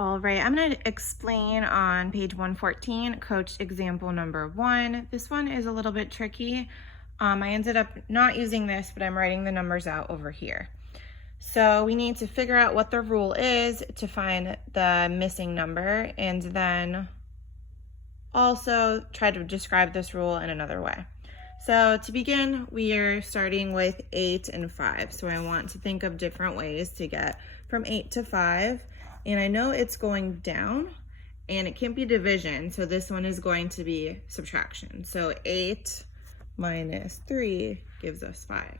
All right, I'm going to explain on page 114, coach example number 1. This one is a little bit tricky. I ended up not using this, but I'm writing the numbers out over here. So we need to figure out what the rule is to find the missing number, and then also try to describe this rule in another way. So to begin, we are starting with 8 and 5. So I want to think of different ways to get from 8 to 5. And I know it's going down and it can't be division. So this one is going to be subtraction. So 8 minus 3 gives us 5.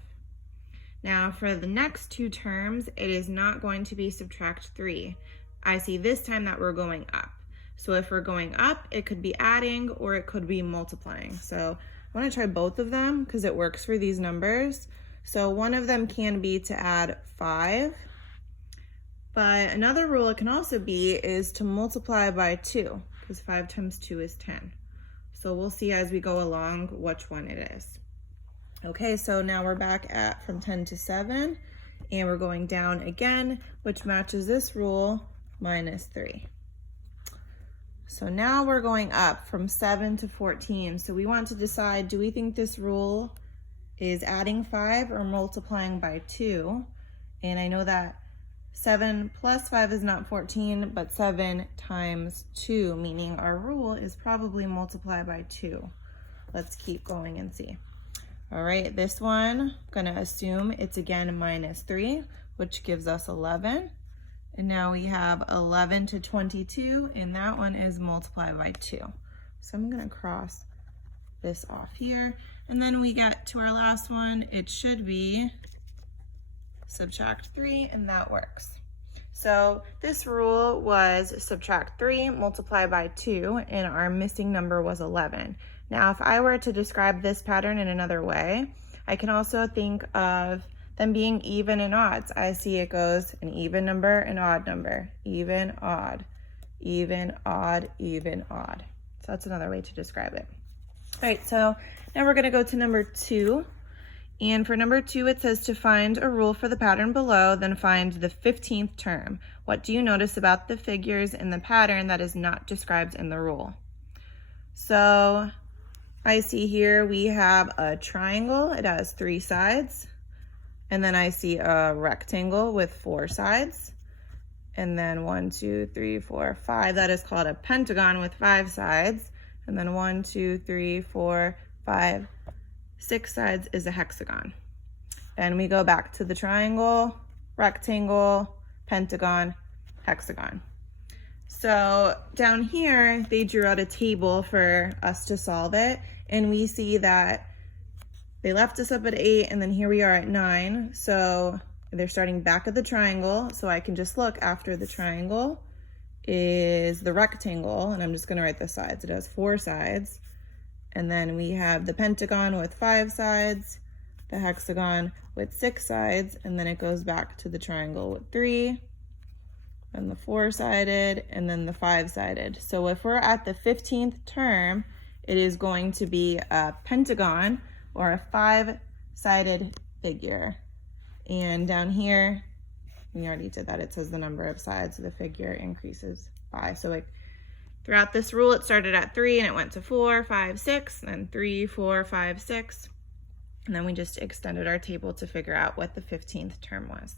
Now for the next two terms, it is not going to be subtract 3. I see this time that we're going up. So if we're going up, it could be adding or it could be multiplying. So I want to try both of them because it works for these numbers. So one of them can be to add 5. But another rule it can also be is to multiply by 2, because 5 times 2 is 10. So we'll see as we go along which one it is. Okay, so now we're back at from 10 to 7, and we're going down again, which matches this rule, minus 3. So now we're going up from 7 to 14. So we want to decide, do we think this rule is adding 5 or multiplying by 2? And I know that 7 plus 5 is not 14, but 7 times 2, meaning our rule is probably multiply by 2. Let's keep going and see. All right, this one, I'm gonna assume it's again minus 3, which gives us 11. And now we have 11 to 22, and that one is multiply by 2. So I'm gonna cross this off here. And then we get to our last one, it should be subtract 3, and that works. So this rule was subtract 3, multiply by 2, and our missing number was 11. Now, if I were to describe this pattern in another way, I can also think of them being even and odds. I see it goes an even number, an odd number, even, odd, even, odd, even, odd. So that's another way to describe it. All right, so now we're gonna go to number 2. And for number 2, it says to find a rule for the pattern below, then find the 15th term. What do you notice about the figures in the pattern that is not described in the rule? So I see here we have a triangle. It has 3 sides. And then I see a rectangle with 4 sides. And then 1, 2, 3, 4, 5. That is called a pentagon with 5 sides. And then 1, 2, 3, 4, 5, 6 sides is a hexagon. And we go back to the triangle, rectangle, pentagon, hexagon. So down here, they drew out a table for us to solve it. And we see that they left us up at 8, and then here we are at 9. So they're starting back at the triangle. So I can just look after the triangle is the rectangle, and I'm just gonna write the sides. It has 4 sides. And then we have the pentagon with 5 sides, the hexagon with 6 sides, and then it goes back to the triangle with 3, and the 4-sided, and then the 5-sided. So if we're at the 15th term, it is going to be a pentagon or a 5-sided figure. And down here, we already did that. It says the number of sides of the figure increases by. So throughout this rule, it started at 3 and it went to 4, 5, 6, then 3, 4, 5, 6. And then we just extended our table to figure out what the 15th term was.